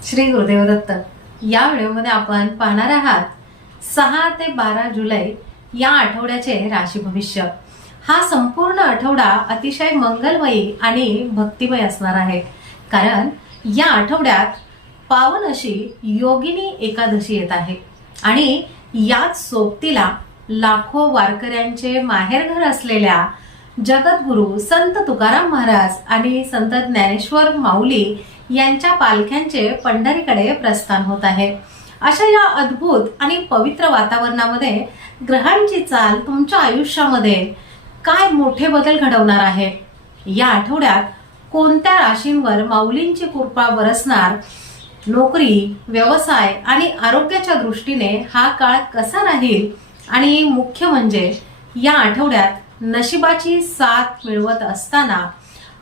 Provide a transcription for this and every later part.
श्री गुरुदेव दत्त। या व्हिडिओमध्ये आपण पाहणार आहात 6 ते 12 जुलै या आठवड्याचे राशी भविष्य। हा संपूर्ण आठवडा अतिशय मंगलमयी आणि भक्तिमय असणार आहे, कारण या आठवड्यात पावन अशी योगिनी एकादशी येत आहे आणि याच सोबतीला लाखो वारकऱ्यांचे माहेरघर असलेल्या जगद्गुरु संत तुकाराम महाराज आणि संत ज्ञानेश्वर माऊली यांच्या पालख्यांचे पंढरीकडे प्रस्थान होत आहे। अशा या अद्भुत आणि पवित्र वातावरणामध्ये ग्रहांची चाल तुमच्या आयुष्यामध्ये काय मोठे बदल घडवणार आहे, या आठवड्यात कोणत्या राशींवर माऊलींची कृपा बरसणार, नोकरी, व्यवसाय आणि आरोग्याच्या दृष्टीने हा काळ कसा राहील, आणि मुख्य म्हणजे या आठवड्यात नशिबाची साथ मिळवत असताना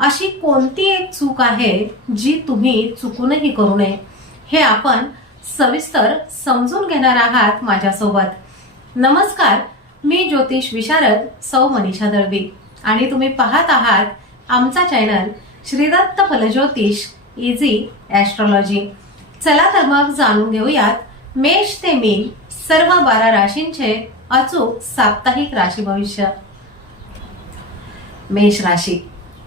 अशी कोणती एक चूक आहे जी तुम्ही चुकूनही करू नये, हे आपण सविस्तर समजून घेणार आहात माझ्यासोबत। नमस्कार, मी ज्योतिष विशारद सौ मनीषा दळवी आणि तुम्ही पाहत आहात आमचा चॅनल श्री दत्त फलज्योतिष इझी ॲस्ट्रॉलॉजी। चला तर मग जाणून घेऊयात मेष ते मीन सर्व 12 राशींचे अचूक साप्ताहिक राशी भविष्य। मेष राशी।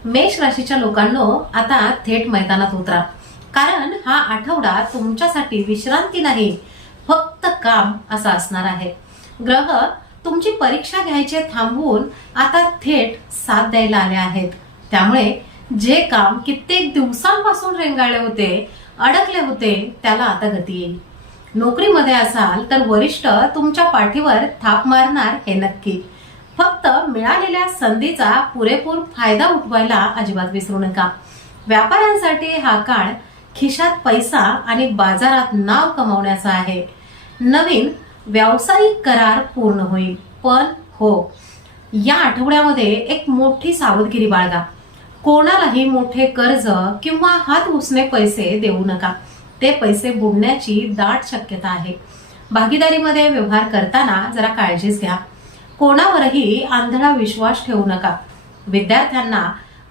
मेष राशीच्या लोकांनो, आता थेट मैदानात उतरा, कारण हा आठवडा तुमच्यासाठी विश्रांती नाही, फक्त काम असा असणार आहे। ग्रह तुमची परीक्षा घ्यायचे थांबवून आता थेट साथ द्यायला आले आहेत, त्यामुळे जे काम कित्येक दिवसांपासून रेंगाळले होते, अडकले होते, त्याला आता गती येईल। नोकरीमध्ये असाल तर वरिष्ठ तुमच्या पाठीवर थाप मारणार हे नक्की। फक्त मिळालेल्या संधीचा पुरेपूर फायदा उठवायला अजिबात विसरू नका। व्यापाऱ्यांसाठी हा काळ खिशात पैसा आणि बाजारात नाव कमावण्याचा आहे। नवीन व्यावसायिक करार पूर्ण होईल, पण हो, या आठवड्यामध्ये एक मोठी सावधगिरी बाळगा। कोणालाही मोठे कर्ज किंवा हात उसने पैसे देऊ नका, ते पैसे बुडण्याची दाट शक्यता आहे। भागीदारीमध्ये व्यवहार करताना जरा काळजीच घ्या। कोणावरही आंधळा विश्वास ठेवू नका। विद्यार्थ्यांना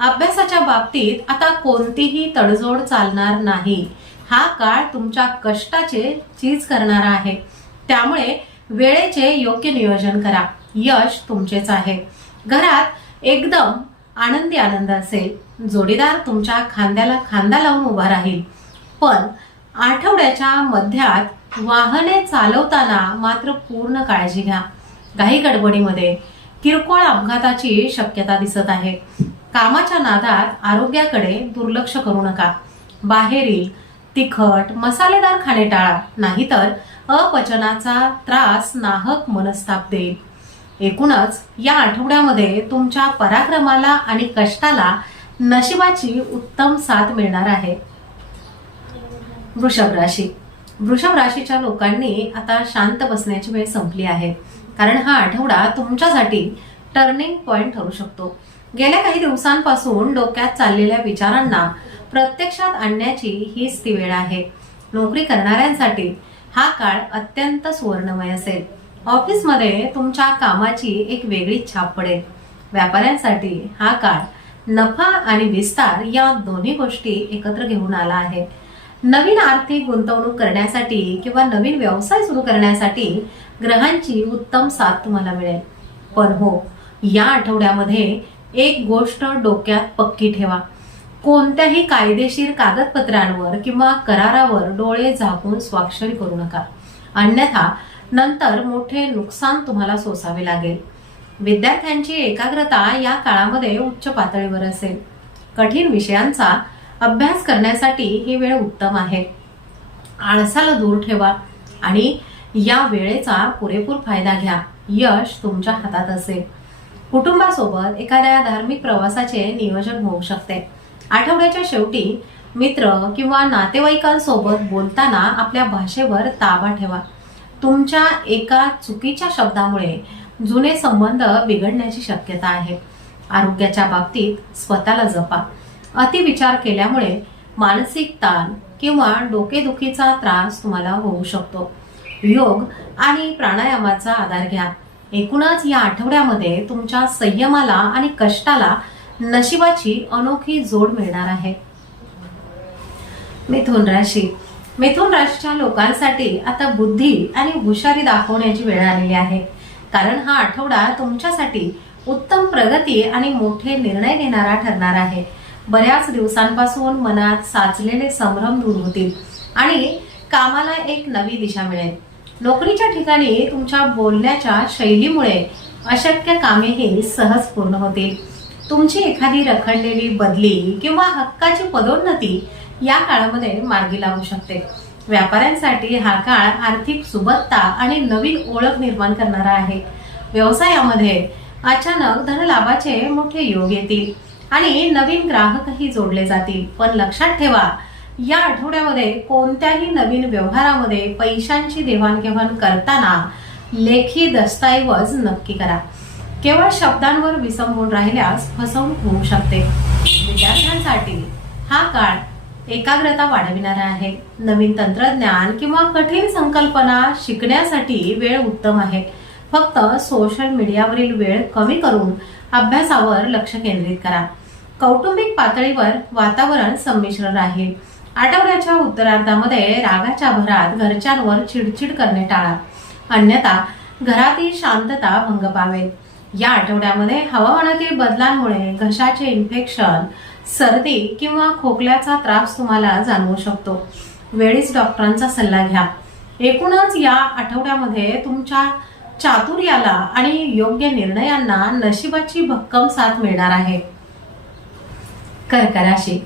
अभ्यासाच्या बाबतीत आता कोणतीही तडजोड चालणार नाही। हा काळ तुमच्या कष्टाचे चीज करणारा आहे, त्यामुळे वेळेचे योग्य नियोजन करा, यश तुमचेच आहे। घरात एकदम आनंदी आनंद असेल, जोडीदार तुमच्या खांद्याला खांदा लावून उभा राहील, पण आठवड्याच्या मध्यात वाहने चालवताना मात्र पूर्ण काळजी घ्या। काही गडबडीमध्ये किरकोळ अपघाताची शक्यता दिसत आहे। कामाच्या नादात आरोग्याकडे दुर्लक्ष करू नका। बाहेरील तिखट मसालेदार खाणे टाळा, नाहीतर अपचनाचा त्रास नाहक मनस्ताप देईल। एकूणच या आठवड्यामध्ये तुमच्या पराक्रमाला आणि कष्टाला नशिबाची उत्तम साथ मिळणार आहे। वृषभ राशी। वृषभ राशीच्या लोकांनी आता शांत बसण्याची वेळ संपली आहे, कारण हा आठवडा तुमच्यासाठी टर्निंग पॉइंट ठरू शकतो। गेल्या काही दिवसांपासून डोक्यात चाललेल्या विचारांना प्रत्यक्षात आणण्याची हीच ती वेळ आहे। नोकरी करणाऱ्यांसाठी हा काळ अत्यंत सुवर्णमय असेल। ऑफिसमध्ये तुमच्या कामाची एक वेगळी छाप पडेल। व्यापाऱ्यांसाठी हा काळ नफा आणि विस्तार या दोन्ही गोष्टी एकत्र घेऊन आला आहे। नवीन आर्थिक गुंतवणूक करण्यासाठी किंवा नवीन व्यवसाय सुरू करण्यासाठी ग्रहांची उत्तम साथ तुम्हाला मिळेल। पण हो, या आठवड्यामध्ये एक गोष्ट डोक्यात पक्की ठेवा, कोणत्याही कायदेशीर कागदपत्रांवर किंवा करारावर डोळे झाकून स्वाक्षरी करू नका, अन्यथा नंतर मोठे नुकसान तुम्हाला सोसावे लागेल। विद्यार्थ्यांची एकाग्रता या काळामध्ये उच्च पातळीवर असेल। कठीण विषयांचा अभ्यास करण्यासाठी ही वेळ उत्तम आहे। आळसाला दूर ठेवा आणि या वेळेचा पुरेपूर फायदा घ्या, यश तुमच्या हातात असेल। कुटुंबासोबत एखाद्या धार्मिक प्रवासाचे नियोजन होऊ शकते। आठवड्याच्या शेवटी मित्र किंवा नातेवाईकांसोबत बोलताना आपल्या भाषेवर ताबा ठेवा। तुमच्या एका चुकीच्या शब्दामुळे जुने संबंध बिघडण्याची शक्यता आहे। आरोग्याच्या बाबतीत स्वतःला जपा। अतिविचार केल्यामुळे मानसिक ताण किंवा डोकेदुखीचा त्रास तुम्हाला होऊ शकतो। योग आणि प्राणायामाचा आधार घ्या। एकूणच या आठवड्यामध्ये तुमच्या संयमाला आणि कष्टाला नशिबाची अनोखी जोड मिळणार आहे। मिथुन राशी। मिथुन राशीच्या लोकांसाठी आता बुद्धी आणि हुशारी दाखवण्याची वेळ आलेली आहे. कारण हा आठवडा तुमच्यासाठी उत्तम प्रगती आणि मोठे निर्णय घेणारा ठरणार आहे. बऱ्याच दिवसांपासून मनात साचलेले संभ्रम दूर होतील आणि कामाला एक नवी दिशा मिळेल. नोकरीच्या ठिकाणी तुमच्या बोलण्याच्या शैलीमुळे अशक्य कामेही सहज पूर्ण होतील. तुमची एखादी रखडलेली बदली किंवा हक्काची पदोन्नती या काळामध्ये मार्गी लागू शकते. व्यापाऱ्यांसाठी हा काळ आर्थिक सुबत्ता आणि नवीन ओळख निर्माण करणारा आहे. व्यवसायामध्ये अचानक धनलाभाचे मोठे योग येतील आणि नवीन ग्राहकही जोडले जातील. पण लक्षात ठेवा, या आठवड्यामध्ये कोणत्याही नवीन व्यवहारामध्ये पैशांची देवाणघेवाण करताना लेखी दस्तऐवज नक्की करा. केवळ शब्दांवर विसंबून राहिल्यास फसवणूक होऊ शकते. विद्यार्थ्यांसाठी हा काळ एकाग्रता वाढविणारा आहे. नवीन तंत्रज्ञान किंवा कठीण संकल्पना शिकण्यासाठी वेळ उत्तम आहे. फक्त सोशल मीडियावरील वेळ कमी करून अभ्यासावर लक्ष केंद्रित करा. कौटुंबिक पातळीवर वातावरण संमिश्र राहील. आठवड्याच्या उत्तरार्धामध्ये रागाच्या भरात घरच्यांवर चिडचिड करणे टाळा, अन्यथा घरातील शांतता भंग पावेल. या आठवड्यामध्ये हवामानातील बदलांमुळे घशाचे इन्फेक्शन, सर्दी किंवा खोकल्याचा त्रास तुम्हाला जाणवू शकतो. वेळीच डॉक्टरांचा सल्ला घ्या. एकूणच या आठवड्यामध्ये तुमच्या चातुर्याला आणि योग्य निर्णयांना नशिबाची भक्कम साथ मिळणार आहे. कर्क राशी.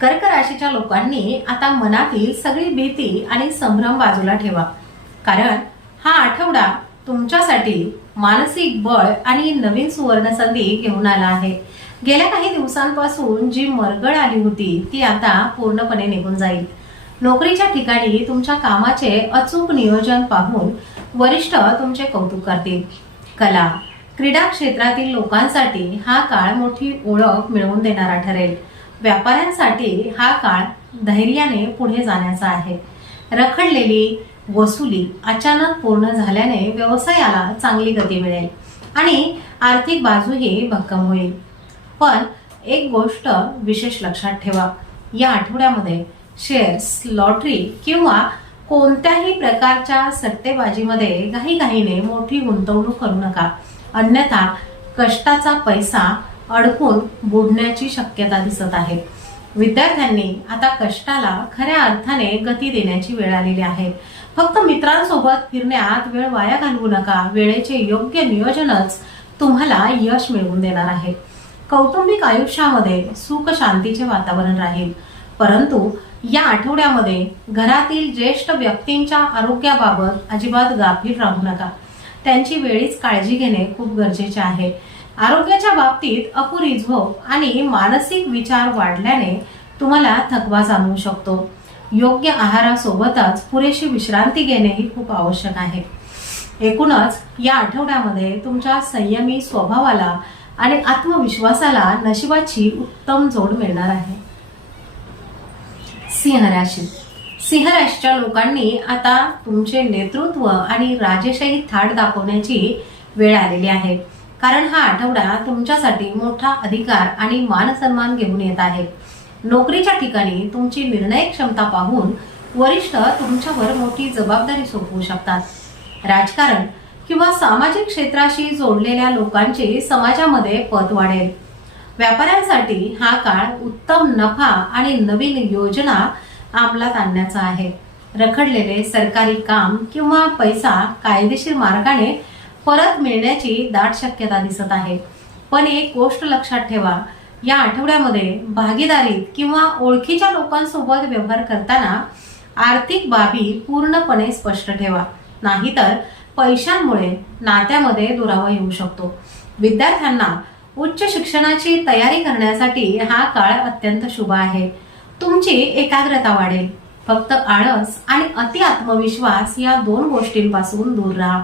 कर्क राशीच्या लोकांनी आता मनातील सगळी भीती आणि संभ्रम बाजूला ठेवा. कारण हा आठवडा तुमच्यासाठी मानसिक बळ आणि नवीन सुवर्ण संधी घेऊन आला आहे. गेल्या काही दिवसांपासून जी मरगळ आली होती ती आता पूर्णपणे निघून जाईल. नोकरीच्या ठिकाणी तुमच्या कामाचे अचूक नियोजन पाहून वरिष्ठ तुमचे कौतुक करतील. कला क्रीडा क्षेत्रातील लोकांसाठी हा काळ मोठी ओळख मिळवून देणारा ठरेल. व्यापाऱ्यांसाठी हा काळ धैर्याने पुढे जाण्याचा आहे. रखडलेली वसुली अचानक पूर्ण झाल्याने व्यवसायाला चांगली गती मिळेल आणि आर्थिक बाजूही भक्कम होईल. पण एक गोष्ट विशेष लक्षात ठेवा, या आठवड्यामध्ये शेअर्स, लॉटरी किंवा कोणत्याही प्रकारच्या सट्टेबाजीमध्ये घाईघाईने मोठी गुंतवणूक करू नका, अन्यथा कष्टाचा पैसा अडकून बुडण्याची शक्यता दिसत आहे. विद्यार्थ्यांनी आता कष्टाला खऱ्या अर्थाने गती देण्याची वेळ आलेली आहे. फक्त मित्रांसोबत फिरण्यात वेळ वाया घालवू नका. वेळेचे योग्य नियोजनच तुम्हाला यश मिळवून देणार आहे. कौटुंबिक आयुष्यामध्ये सुख शांतीचे वातावरण राहील. परंतु या आठवड्यामध्ये घरातील ज्येष्ठ व्यक्तींच्या आरोग्याबाबत अजिबात गाफील राहू नका. त्यांची वेळीच काळजी घेणे खूप गरजेचे आहे. आरोग्याच्या बाबतीत अपुरी झोप आणि मानसिक विचार वाढल्याने तुम्हाला थकवा जाणवू शकतो. योग्य आहारासोबतच पुरेशी विश्रांती घेणेही खूप आवश्यक आहे. एकूणच या आठवड्यामध्ये तुमच्या संयमी स्वभावाला आणि आत्मविश्वासाला नशिबाची उत्तम जोड मिळणार आहे. सिंह राशी. सिंह राशीच्या लोकांनी आता तुमचे नेतृत्व आणि राजेशाही थाट दाखवण्याची वेळ आलेली आहे. कारण हा आठवडा तुमच्यासाठी मोठा अधिकार आणि मान सन्मान घेऊन येत आहे. नोकरीच्या ठिकाणी तुमची निर्णय क्षमता पाहून वरिष्ठ तुमच्यावर मोठी जबाबदारी सोपवू शकतात. राजकारण किंवा सामाजिक क्षेत्राशी जोडलेल्या लोकांचे समाजामध्ये पत वाढेल. व्यापाऱ्यांसाठी हा काळ उत्तम नफा आणि नवीन योजना अंमलात आणण्याचा आहे. रखडलेले सरकारी काम किंवा पैसा कायदेशीर मार्गाने परत मिळण्याची दाट शक्यता दिसत आहे. पण एक गोष्ट लक्षात ठेवा, या आठवड्यामध्ये भागीदारीत किंवा ओळखीच्या लोकांसोबत व्यवहार करताना आर्थिक बाबी पूर्णपणे स्पष्ट ठेवा, नाहीतर पैशांमुळे नात्यामध्ये दुरावा येऊ शकतो. विद्यार्थ्यांना उच्च शिक्षणाची तयारी करण्यासाठी हा काळ अत्यंत शुभ आहे. तुमची एकाग्रता वाढेल. फक्त आळस आणि अति आत्मविश्वास या दोन गोष्टींपासून दूर राहा.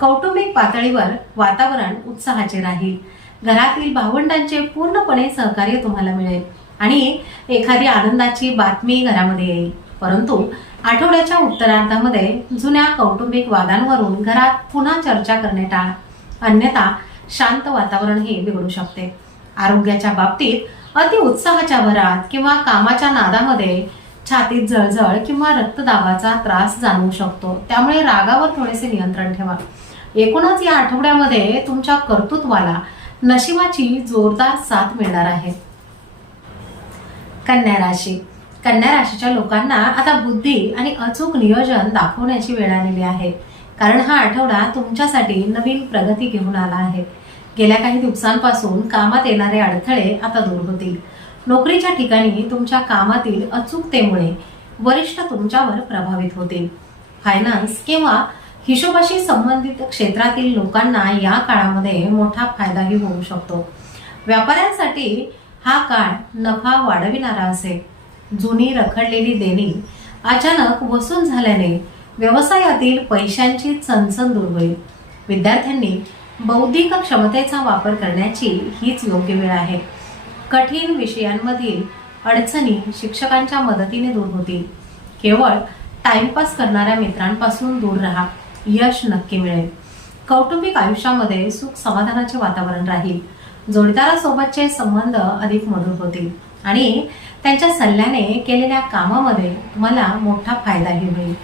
कौटुंबिक पातळीवर वातावरण उत्साहाचे राहील. घरातील भावंडांचे पूर्णपणे सहकार्य तुम्हाला मिळेल आणि एखादी आनंदाची बातमी घरामध्ये येईल. परंतु आठवड्याच्या उत्तरार्धामध्ये जुन्या कौटुंबिक वादांवरून घरात पुन्हा चर्चा करणे टाळा, अन्यथा शांत वातावरण हे बिघडू शकते. आरोग्याच्या बाबतीत अति उत्साहाच्या भरात किंवा कामाच्या नादामध्ये छातीत जळजळ किंवा रक्तदाबाचा त्रास जाणवू शकतो, त्यामुळे रागावर थोडेसे नियंत्रण ठेवा. एकूणच या आठवड्यामध्ये तुमच्या कर्तृत्वाला नशिबाची जोरदार साथ मिळणार आहे. कन्या राशी. कन्या राशीच्या लोकांना आता बुद्धी आणि अचूक नियोजन दाखवण्याची वेळ आलेली आहे, कारण हा आठवडा तुमच्यासाठी नवीन प्रगती घेऊन आला आहे. गेल्या काही दिवसांपासून कामात येणारे अडथळे आता दूर होतील. नोकरीच्या ठिकाणी तुमच्या कामातील अचूकतेमुळे वरिष्ठ तुमच्यावर प्रभावित होतील. फायनान्स किंवा हिशोबाशी संबंधित क्षेत्रातील लोकांना या काळामध्ये मोठा फायदाही होऊ शकतो. व्यापाऱ्यांसाठी हा काळ नफा वाढविणारा असेल. जुनी रखडलेली देणी अचानक वसूल झाल्याने व्यवसायातील पैशांची चणचण दूर होईल. विद्यार्थ्यांनी बौद्धिक क्षमतेचा वापर करण्याची हीच योग्य वेळ आहे. कठीण विषयांमधील अडचणी शिक्षकांच्या मदतीने दूर होतील. केवळ टाइमपास करणाऱ्या मित्रांपासून दूर राहा, यश नक्की मिळेल. कौटुंबिक आयुष्यामध्ये सुख समाधानाचे वातावरण राहील. जोडीदारासोबतचे संबंध अधिक मधुर होतील आणि त्यांच्या सल्ल्याने केलेल्या कामामध्ये तुम्हाला मोठा फायदाही होईल.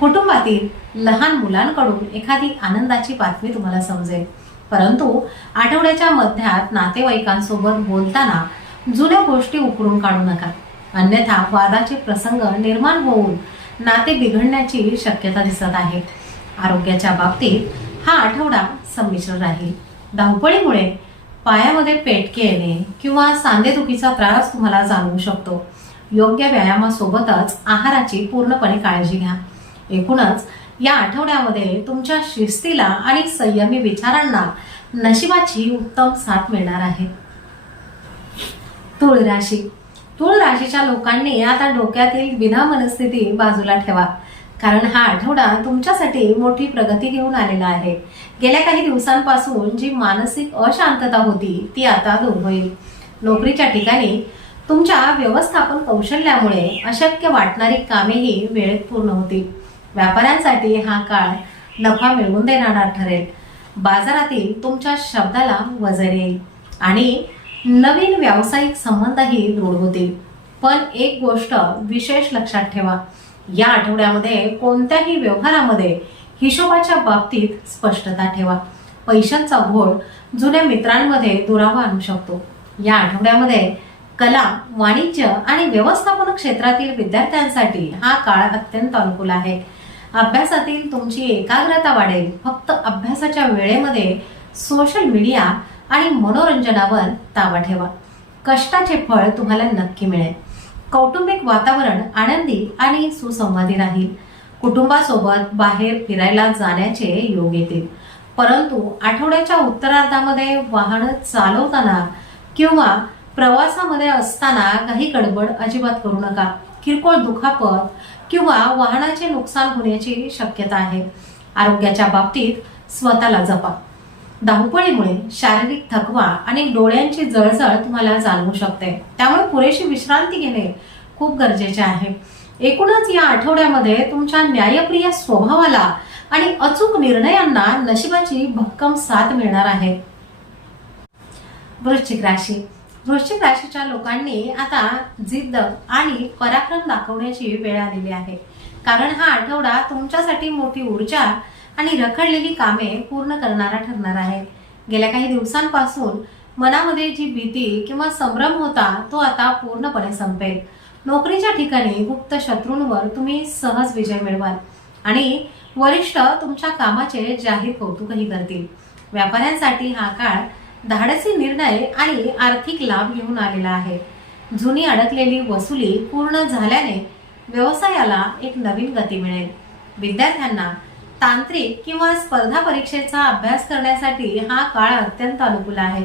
कुटुंबातील लहान मुलांकडून एखादी आनंदाची बातमी तुम्हाला समजेल, परंतु आठवड्याच्या मध्यात नातेवाईकांसोबत बोलताना जुन्या गोष्टी उकरून काढू नका, अन्यथा वादाचे प्रसंग निर्माण होऊन नाते बिघडण्याची शक्यता दिसत आहे. आरोग्याच्या बाबतीत हा आठवडा संमिश्र राहील. धावपळीमुळे पायामध्ये पेटके येणे किंवा सांधेदुखीचा त्रास तुम्हाला जाणवू शकतो. योग्य व्यायामासोबतच आहाराची पूर्णपणे काळजी घ्या. एकूणच या आठवड्यामध्ये तुमच्या शिस्तीला आणि संयमी विचारांना नशिबाची उत्तम साथ मिळणार आहे. तुळ राशी. तुळ राशीच्या लोकांनी आता डोक्यातील विना मनस्थिती बाजूला ठेवा, कारण हा आठवडा तुमच्यासाठी मोठी प्रगती घेऊन आलेला आहे. गेल्या काही दिवसांपासून जी मानसिक अशांतता होती ती आता दूर होईल. नोकरीच्या ठिकाणी तुमच्या व्यवस्थापन कौशल्यामुळे अशक्य वाटणारी कामेही वेळेत पूर्ण होतील. व्यापाऱ्यांसाठी हा काळ नफा मिळवून देणारा ठरेल. बाजारातील तुमच्या शब्दाला वजन येईल आणि नवीन व्यावसायिक संबंधही दृढ होतील. पण एक गोष्ट विशेष लक्षात ठेवा, या आठवड्यामध्ये कोणत्याही व्यवहारामध्ये हिशोबाच्या बाबतीत स्पष्टता ठेवा. पैशांचा घोळ जुन्या मित्रांमध्ये दुरावा आणू शकतो. या आठवड्यामध्ये कला, वाणिज्य आणि व्यवस्थापन क्षेत्रातील विद्यार्थ्यांसाठी हा काळ अत्यंत अनुकूल आहे. अभ्यासातील तुमची एकाग्रता वाढेल. फक्त अभ्यासाच्या वेळेमध्ये सोशल मीडिया आणि मनोरंजनावर ताबा ठेवा. कष्टाचे फळ तुम्हाला नक्की मिळेल. कौटुंबिक वातावरण आनंदी आणि सुसंवादी राहील. कुटुंबासोबत बाहेर फिरायला जाण्याचे योग येतील, परंतु आठवड्याच्या उत्तरार्धामध्ये वाहन चालवताना किंवा प्रवासामध्ये असताना काही गडबड अजिबात करू नका. किरकोळ दुखापत किंवा वाहनाचे नुकसान होण्याची शक्यता आहे. आरोग्याच्या बाबतीत स्वतःला जपा. धावपळीमुळे शारीरिक थकवा आणि डोळ्यांची जळजळ तुम्हाला जाणवू शकते, त्यामुळे पुरेशी विश्रांती घेणे खूप गरजेचे आहे. एकूणच या आठवड्यामध्ये तुमच्या न्यायप्रिय स्वभावाला आणि अचूक निर्णयांना नशिबाची भक्कम साथ मिळणार आहे. वृश्चिक राशी. वृश्चिक राशीच्या लोकांनी आता जिद्द आणि पराक्रम दाखवण्याची वेळ आलेली आहे, कारण हा आठवडा तुमच्यासाठी मोठी ऊर्जा आणि रखडलेली कामे पूर्ण करणारा ठरणार आहे. गेल्या काही दिवसांपासून मनामध्ये जी भीती किंवा संभ्रम होता तो आता पूर्णपणे संपेल. नोकरीच्या ठिकाणी गुप्त शत्रूंवर तुम्ही सहज विजय मिळवाल आणि वरिष्ठ तुमच्या कामाचे जाहीर कौतुकही करतील. व्यापाऱ्यांसाठी हा काळ धाडसी निर्णय आणि आर्थिक लाभ घेऊन आलेला आहे. जुनी अडकलेली वसुली पूर्ण झाल्याने व्यवसायाला एक नवीन गती मिळेल. विद्यार्थ्यांना तांत्रिक किंवा स्पर्धा परीक्षेचा अभ्यास करण्यासाठी हा काळ अत्यंत अनुकूल आहे.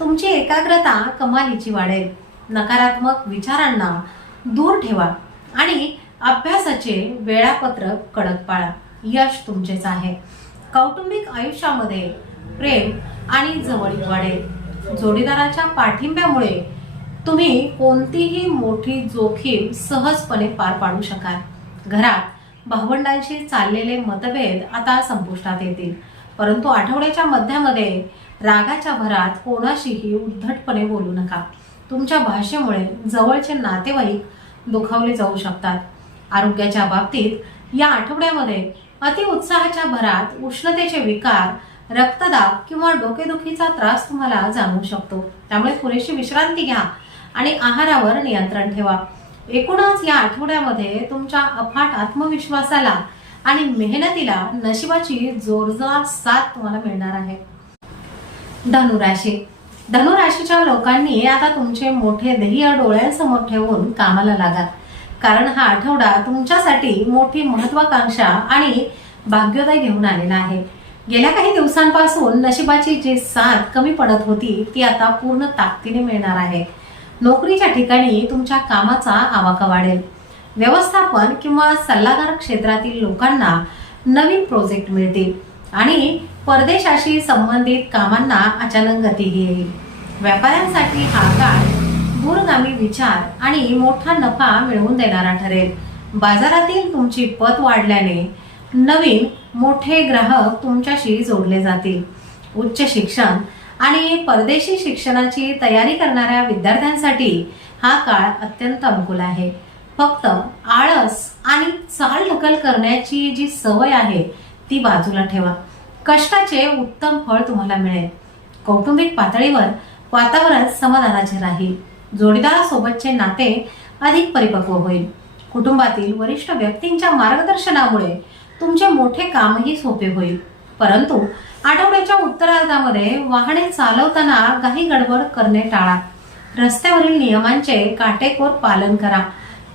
तुमची एकाग्रता कमालीची वाढेल. नकारात्मक विचारांना दूर ठेवा आणि अभ्यासाचे वेळापत्रक कडक पाळा. यश तुमचेच आहे. कौटुंबिक आयुष्यामध्ये प्रेम आणि जवळीक वाढेल. जोडीदाराच्या पाठिंब्यामुळे तुम्ही कोणतीही मोठी जोखीम सहजपणे पार पाडू शकाल. घरात भावंडांशी चाललेले मतभेद आता संपुष्टात येतील, परंतु आठवड्याच्या मध्यामध्ये रागाच्या भरात कोणाशीही उद्धटपणे बोलू नका. तुमच्या भाषेमुळे जवळचे नातेवाईक दुखावले जाऊ शकतात. आरोग्याच्या बाबतीत या आठवड्यामध्ये अति उत्साहाच्या भरात उष्णतेचे विकार, रक्तदाब किंवा डोकेदुखीचा त्रास तुम्हाला जाणवू शकतो. त्यामुळे पुरेशी विश्रांती घ्या आणि आहारावर नियंत्रण ठेवा. एकूणच या आठवड्यामध्ये तुमच्या अफाट आत्मविश्वासाला आणि मेहनतीला नशिबाची जोरदार साथ तुम्हाला मिळणार आहे. धनुराशी. धनुराशीच्या लोकांनी आता तुमचे मोठे ध्येय डोळ्यांसमोर ठेवून कामाला लागा. कारण हा आठवडा तुमच्यासाठी मोठी महत्वाकांक्षा आणि भाग्योदय घेऊन आलेला आहे. गेल्या काही दिवसांपासून नशिबाची जी साथ कमी पडत होती ती आता पूर्ण ताकदीने मिळणार आहे. नोकरीच्या ठिकाणी तुमच्या कामाचा आवाका वाढेल. व्यवस्थापन किंवा सल्लागार क्षेत्रातील लोकांना नवीन प्रोजेक्ट मिळतील आणि परदेशाशी संबंधित कामांना अचानक गती येईल. व्यापाऱ्यांसाठी हा काळ दूरगामी विचार आणि मोठा नफा मिळवून देणारा ठरेल. बाजारातील तुमची पत वाढल्याने नवीन मोठे ग्राहक तुमच्याशी जोडले जातील. उच्च शिक्षण आणि परदेशी शिक्षणाची तयारी करणाऱ्या विद्यार्थ्यांसाठी हा काळ अत्यंत अनुकूल आहे. फक्त आळस आणि चालढकल करण्याची जी सवय आहे ती बाजूला ठेवा. कष्टाचे उत्तम फळ तुम्हाला मिळेल. कौटुंबिक पातळीवर वातावरण समाधानाचे राहील. जोडीदारासोबतचे नाते अधिक परिपक्व होईल. कुटुंबातील वरिष्ठ व्यक्तींच्या मार्गदर्शनामुळे तुमचे मोठे कामही सोपे होईल. परंतु आठवड्याच्या उत्तरार्धामध्ये वाहने चालवताना काही गडबड करणे टाळा. रस्त्यावरील नियमांचे काटेकोर पालन करा.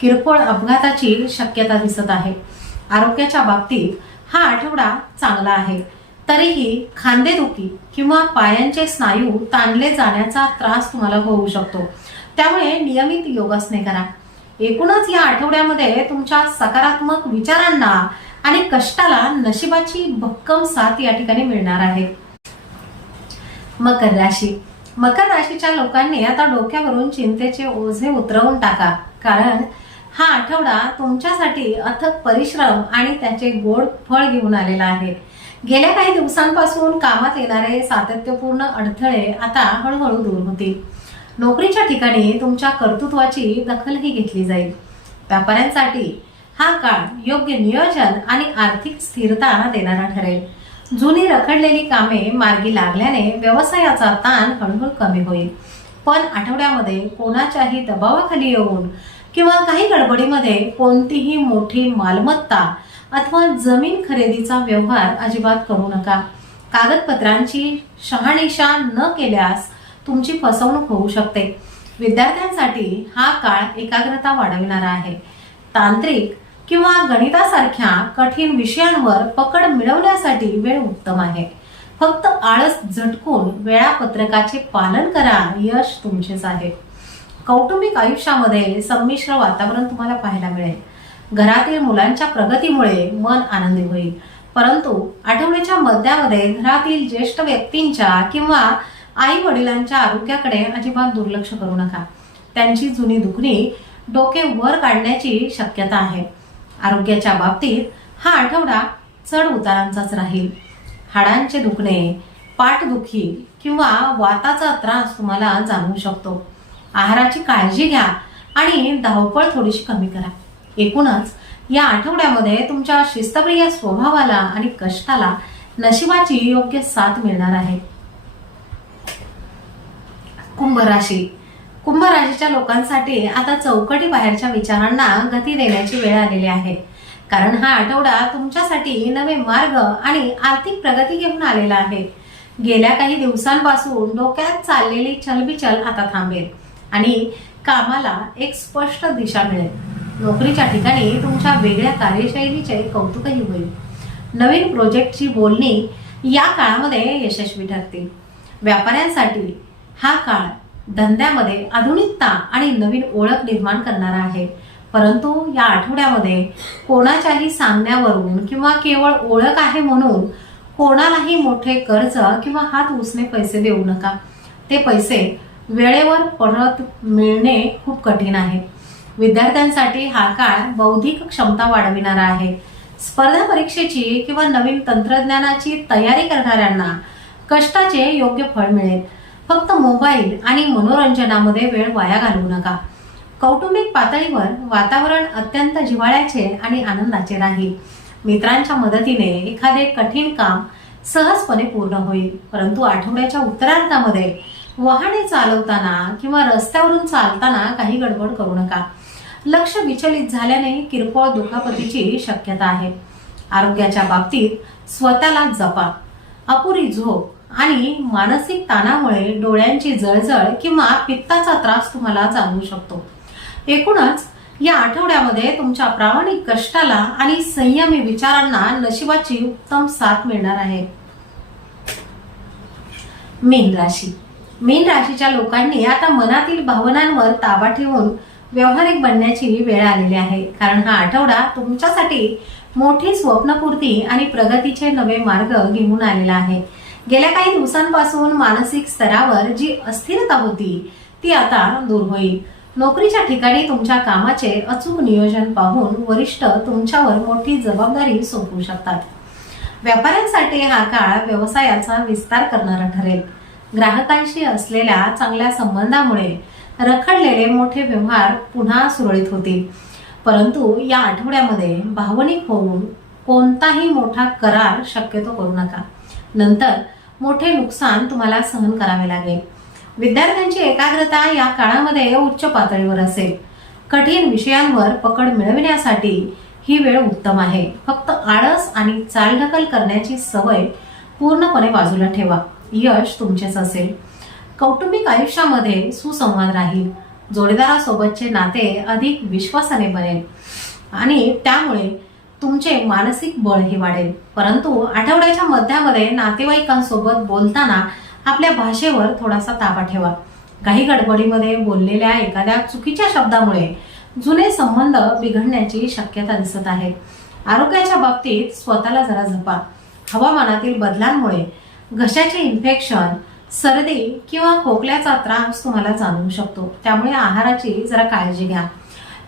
किरकोळ अपघाताची शक्यता दिसत आहे. आरोग्याच्या बाबतीत हा आठवडा चांगला आहे. तरीही खांदेदुखी किंवा पायांचे स्नायू ताणले जाण्याचा त्रास तुम्हाला होऊ शकतो. त्यामुळे नियमित योगासने करा. एकूणच या आठवड्यामध्ये तुमच्या सकारात्मक विचारांना आणि कष्टाला नशिबाची भक्कम साथ या ठिकाणी मिळणार आहे. मकर राशी. मकर राशीच्या लोकांनी आता डोक्यावरून चिंतेचे ओझे उतरवून टाका. कारण हा आठवडा तुमच्यासाठी अथक परिश्रम आणि त्याचे गोड फळ घेऊन आलेला आहे. गेल्या काही दिवसांपासून कामात येणारे सातत्यपूर्ण अडथळे आता हळूहळू दूर होतील. नोकरीच्या ठिकाणी तुमच्या कर्तृत्वाची दखलही घेतली जाईल. व्यापाऱ्यांसाठी हा काळ योग्य नियोजन आणि आर्थिक स्थिरता देणारा ठरेल. जुनी रखडलेली कामे मार्गी लागल्याने व्यवसायाचा ताण हळूहळू कमी होईल. पण आठवड्यामध्ये कोणाच्याही दबावाखाली येऊन किंवा काही गडबडीमध्ये कोणतीही मोठी मालमत्ता अथवा जमीन खरेदीचा व्यवहार अजिबात करू नका. कागदपत्रांची शहानिशा न केल्यास तुमची फसवणूक होऊ शकते. विद्यार्थ्यांसाठी हा काळ एकाग्रता वाढविणारा आहे. तांत्रिक किंवा गणितासारख्या कठीण विषयांवर पकड मिळवण्यासाठी वेळ उत्तम आहे. फक्त आळस झटकून वेळापत्रकाचे पालन करा. यश तुमचेच आहे. कौटुंबिक आयुष्यामध्ये संमिश्र वातावरण तुम्हाला पाहायला मिळेल. घरातील मुलांच्या प्रगतीमुळे मन आनंदी होईल. परंतु आठवड्याच्या मध्यामध्ये घरातील ज्येष्ठ व्यक्तींच्या किंवा आई वडिलांच्या आरोग्याकडे अजिबात दुर्लक्ष करू नका. त्यांची जुनी दुखणी डोके वर काढण्याची शक्यता आहे. आरोग्याच्या बाबतीत हा आठवडा चढ उतारांचाच राहील. हाडांचे दुखणे, पाठदुखी किंवा वाताचा त्रास तुम्हाला जाणवू शकतो. आहाराची काळजी घ्या आणि धावपळ थोडीशी कमी करा. एकूणच या आठवड्यामध्ये तुमच्या शिस्तप्रिय स्वभावाला आणि कष्टाला नशिबाची योग्य साथ मिळणार आहे. कुंभ राशी. कुंभ राशीच्या लोकांसाठी आता चौकटी बाहेरच्या विचारांना गती देण्याची वेळ आलेली आहे. कारण हा आठवडा तुमच्यासाठी नवे मार्ग आणि आर्थिक प्रगती घेऊन आलेला आहे. गेल्या काही दिवसांपासून डोक्यात चाललेली चलबिचल आता थांबेल आणि कामाला एक स्पष्ट दिशा मिळेल. नोकरीच्या ठिकाणी तुमच्या वेगळ्या कार्यशैलीचे कौतुकही होईल. नवीन प्रोजेक्टची बोलणी या काळामध्ये यशस्वी ठरतील. व्यापाऱ्यांसाठी हा काळ धंद्यामध्ये आधुनिकता आणि नवीन ओळख निर्माण करणारा आहे. परंतु या आठवड्यामध्ये कोणाच्याही सांगण्यावरून किंवा केवळ ओळख आहे म्हणून कोणालाही मोठे कर्ज किंवा हात उसने पैसे देऊ नका. ते पैसे वेळेवर परत मिळणे खूप कठीण आहे. विद्यार्थ्यांसाठी हा काळ बौद्धिक क्षमता वाढविणारा आहे. स्पर्धा परीक्षेची किंवा नवीन तंत्रज्ञानाची तयारी करणाऱ्यांना कष्टाचे योग्य फळ मिळेल. फक्त मोबाईल आणि मनोरंजनामध्ये वेळ वाया घालवू नका. कौटुंबिक पातळीवर वातावरण अत्यंत जिव्हाळ्याचे आणि आनंदाचे राहील. मित्रांच्या मदतीने एखादे कठीण काम सहजपणे पूर्ण होईल. परंतु आठवड्याच्या उत्तरार्धामध्ये वाहने चालवताना किंवा रस्त्यावरून चालताना काही गडबड करू नका. लक्ष विचलित झाल्याने किरकोळ दुखापतीची शक्यता आहे. आरोग्याच्या बाबतीत स्वतःला जपा. अपुरी झोप आणि मानसिक ताणामुळे डोळ्यांची जळजळ किंवा पित्ताचा त्रास तुम्हाला जाणवू शकतो. एकूणच या आठवड्यामध्ये तुमच्या प्रामाणिक कष्टाला आणि संयमी विचारांना नशिबाची उत्तम साथ मिळणार आहे. मीन राशी. मीन राशीच्या लोकांनी आता मनातील भावनांवर ताबा ठेवून व्यावहारिक बनण्याची वेळ आलेली आहे. कारण हा आठवडा तुमच्यासाठी मोठी स्वप्नपूर्ती आणि प्रगतीचे नवे मार्ग घेऊन आलेला आहे. गेल्या काही दिवसांपासून मानसिक स्तरावर जी अस्थिरता होती ती आता दूर होईल. नोकरीच्या ठिकाणी तुमच्या कामाचे अचूक नियोजन पाहून वरिष्ठ तुमच्यावर मोठी जबाबदारी सोपवू शकतात. व्यापाऱ्यांसाठी हा काळ व्यवसायाचा विस्तार करणारा ठरेल. ग्राहकांशी असलेल्या चांगल्या संबंधामुळे रखडलेले मोठे व्यवहार पुन्हा सुरळीत होतील. परंतु या आठवड्यामध्ये भावनिक होऊन कोणताही मोठा करार शक्यतो करू नका. नंतर मोठे नुकसान तुम्हाला सहन करावे लागेल. विद्यार्थ्यांची एकाग्रता या काळामध्ये उच्च पातळीवर असेल. कठीण विषयांवर पकड मिळविण्यासाठी ही वेळ उत्तम आहे. फक्त आळस आणि चालढकल करण्याची सवय पूर्णपणे बाजूला ठेवा. यश तुमचेच असेल. कौटुंबिक आयुष्यामध्ये सुसंवाद राहील. जोडीदारासोबतचे नाते अधिक विश्वासाने बनेल आणि त्यामुळे तुमचे मानसिक बळही वाढेल. परंतु आठवड्याच्या मध्यामध्ये नातेवाईकांसोबत बोलताना आपल्या भाषेवर थोडासा ताबा ठेवा. काही गडबडीमध्ये बोललेल्या एखाद्या चुकीच्या शब्दामुळे जुने संबंध बिघडण्याची शक्यता दिसत आहे. आरोग्याच्या बाबतीत स्वतःला जरा जपा. हवामानातील बदलांमुळे घशाचे इन्फेक्शन, सर्दी किंवा खोकल्याचा त्रास तुम्हाला जाणवू शकतो. त्यामुळे आहाराची जरा काळजी घ्या.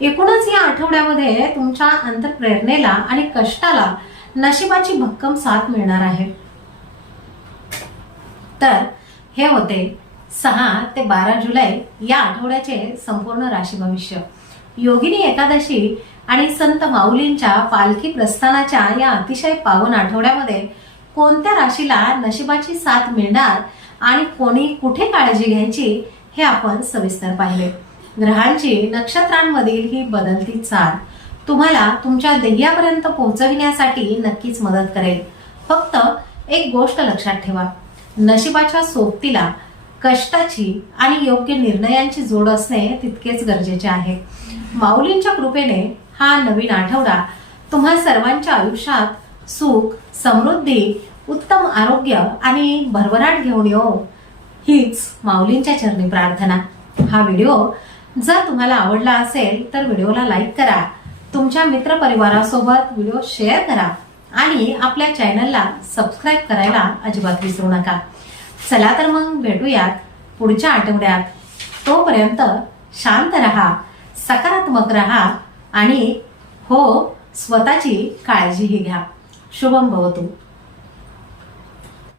एकूणच या आठवड्यामध्ये तुमच्या अंतर्प्रेरणेला आणि कष्टाला नशिबाची भक्कम साथ मिळणार आहे. तर हे होते 6 ते 12 जुलै या आठवड्याचे संपूर्ण राशी भविष्य. योगिनी एकादशी आणि संत माऊलींच्या पालखी प्रस्थानाच्या या अतिशय पावन आठवड्यामध्ये कोणत्या राशीला नशिबाची साथ मिळणार आणि कोणी कुठे काळजी घ्यायची हे आपण सविस्तर पाहिले. ग्रहांची नक्षत्रांमधील ही बदलती चाल तुम्हाला तुमच्या ध्येयापर्यंत पोहोचविण्यासाठी नक्कीच मदत करेल. फक्त एक गोष्ट लक्षात ठेवा. नशिबाच्या सोबतीला कष्टाची आणि योग्य निर्णयांची जोड असणे तितकेच गरजेचे आहे. माऊलींच्या कृपेने हा नवीन आठवडा तुम्हा सर्वांच्या आयुष्यात सुख, समृद्धी, उत्तम आरोग्य आणि भरभराट घेऊन येऊ हीच माऊलींच्या चरणी प्रार्थना. हा व्हिडिओ जर तुम्हाला आवडला असेल तर व्हिडिओला लाईक करा. तुमच्या मित्रपरिवारासोबत व्हिडिओ शेअर करा आणि आपल्या चॅनलला सबस्क्राईब करायला अजिबात विसरू नका. चला तर मग भेटूयात पुढच्या आठवड्यात. तोपर्यंत शांत रहा, सकारात्मक रहा आणि हो, स्वतःची काळजीही घ्या. शुभम भवतु.